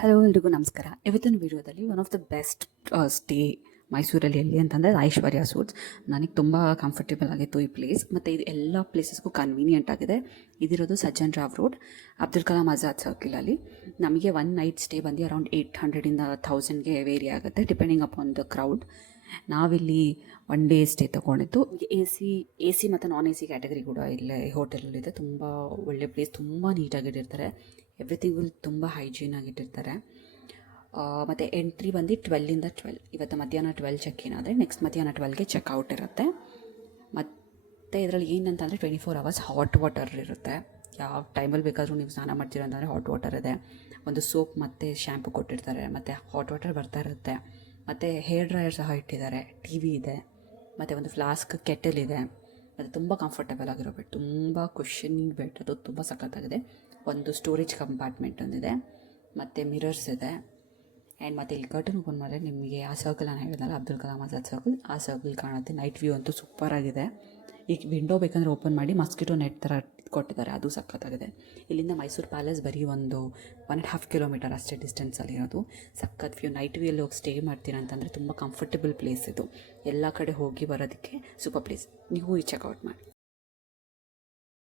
Hello ಎಲ್ರಿಗೂ ನಮಸ್ಕಾರ. ಇವತ್ತಿನ ವಿಡಿಯೋದಲ್ಲಿ one of the best stay ಮೈಸೂರಲ್ಲಿ ಎಲ್ಲಿ ಅಂತಂದರೆ ಐಶ್ವರ್ಯ ಸೂಟ್ಸ್. ನನಗೆ ತುಂಬ ಕಂಫರ್ಟೇಬಲ್ ಆಗಿತ್ತು ಈ ಪ್ಲೇಸ್, ಮತ್ತು ಇದು ಎಲ್ಲ ಪ್ಲೇಸಸ್ಗೂ ಕನ್ವೀನಿಯೆಂಟ್ ಆಗಿದೆ. ಇದಿರೋದು ಸಜ್ಜನ್ ರಾವ್ ರೋಡ್, ಅಬ್ದುಲ್ ಕಲಾಂ ಆಜಾದ್ ಸರ್ಕಲಲ್ಲಿ. ನಮಗೆ ಒನ್ ನೈಟ್ ಸ್ಟೇ ಬಂದು ಅರೌಂಡ್ 800ಇಂದ 1000ಗೆ ವೇರಿ ಆಗುತ್ತೆ ಡಿಪೆಂಡಿಂಗ್ ಅಪಾನ್ ದ ಕ್ರೌಡ್. ನಾವಿಲ್ಲಿ ಒನ್ ಡೇ ಸ್ಟೇ ತೊಗೊಂಡಿದ್ದು. ಎ ಸಿ ಮತ್ತು ನಾನ್ ಎ ಸಿ ಕ್ಯಾಟಗರಿ ಕೂಡ ಇಲ್ಲೇ ಹೋಟೆಲಲ್ಲಿದೆ. ತುಂಬ ಒಳ್ಳೆ ಪ್ಲೇಸ್, ತುಂಬ ನೀಟಾಗಿಟ್ಟಿರ್ತಾರೆ. ಎವ್ರಿಥಿಂಗ್ ತುಂಬ ಹೈಜೀನ್ ಆಗಿಟ್ಟಿರ್ತಾರೆ. ಮತ್ತು ಎಂಟ್ರಿ ಬಂದು 12ಇಂದ 12. ಇವತ್ತು ಮಧ್ಯಾಹ್ನ 12 ಚೆಕ್ ಇನ್ ಆದರೆ ನೆಕ್ಸ್ಟ್ ಮಧ್ಯಾಹ್ನ 12ಗೆ ಚೆಕ್ಔಟ್ ಇರುತ್ತೆ. ಮತ್ತು ಇದರಲ್ಲಿ ಏನಂತಂದರೆ 24 hours ಹಾಟ್ ವಾಟರ್ ಇರುತ್ತೆ. ಯಾವ ಟೈಮಲ್ಲಿ ಬೇಕಾದರೂ ನೀವು ಸ್ನಾನ ಮಾಡ್ತೀರ ಅಂತಂದರೆ ಹಾಟ್ ವಾಟರ್ ಇದೆ. ಒಂದು ಸೋಪ್ ಮತ್ತು ಶ್ಯಾಂಪು ಕೊಟ್ಟಿರ್ತಾರೆ, ಮತ್ತು ಹಾಟ್ ವಾಟರ್ ಬರ್ತಾ ಇರುತ್ತೆ. ಮತ್ತು ಹೇರ್ ಡ್ರೈಯರ್ ಸಹ ಇಟ್ಟಿದ್ದಾರೆ, ಟಿ ವಿ ಇದೆ, ಮತ್ತು ಒಂದು ಫ್ಲಾಸ್ಕ್ ಕೆಟಲ್ ಇದೆ. ಮತ್ತು ತುಂಬ ಕಂಫರ್ಟಬಲ್ ಆಗಿರೋ ಬೆಡ್, ತುಂಬ ಕುಷನಿಂಗ್ ಬೆಡ್, ಅದು ತುಂಬ ಸಖತ್ತಾಗಿದೆ. ಒಂದು ಸ್ಟೋರೇಜ್ ಕಂಪಾರ್ಟ್ಮೆಂಟ್ ಒಂದಿದೆ, ಮತ್ತು ಮಿರರ್ಸ್ ಇದೆ. ಆ್ಯಂಡ್ ಮತ್ತು ಇಲ್ಲಿ ಕರ್ಟನ್ ಓಪನ್ ಮಾಡಿದ್ರೆ ನಿಮಗೆ ಆ ಸರ್ಕಲ್ ನಾನು ಹೇಳಿದ್ನಲ್ಲ, ಅಬ್ದುಲ್ ಕಲಾಂ ಆಜಾದ್ ಸರ್ಕಲ್, ಆ ಸರ್ಕಲ್ ಕಾಣುತ್ತೆ. ನೈಟ್ ವ್ಯೂ ಅಂತೂ ಸೂಪರಾಗಿದೆ. ಈಗ ವಿಂಡೋ ಬೇಕಂದರೆ ಓಪನ್ ಮಾಡಿ ಮಸ್ಕಿಟೋ ನೆಟ್ ಥರ ಕೊಟ್ಟಿದ್ದಾರೆ, ಅದು ಸಖತ್ತಾಗಿದೆ. ಇಲ್ಲಿಂದ ಮೈಸೂರು ಪ್ಯಾಲೇಸ್ ಬರೀ ಒಂದು 1.5 ಕಿಲೋಮೀಟರ್ ಅಷ್ಟೇ ಡಿಸ್ಟೆನ್ಸಲ್ಲಿರೋದು. ಸಖತ್ ವ್ಯೂ. ನೈಟ್ ವ್ಯೂ ಅಲ್ಲಿ ಹೋಗಿ ಸ್ಟೇ ಮಾಡ್ತೀರಾ ಅಂತಂದರೆ ತುಂಬ ಕಂಫರ್ಟಬಲ್ ಪ್ಲೇಸ್ ಇದು. ಎಲ್ಲ ಕಡೆ ಹೋಗಿ ಬರೋದಕ್ಕೆ ಸೂಪರ್ ಪ್ಲೇಸ್. ನೀವು ಈ ಚೆಕ್ಔಟ್ ಮಾಡಿ.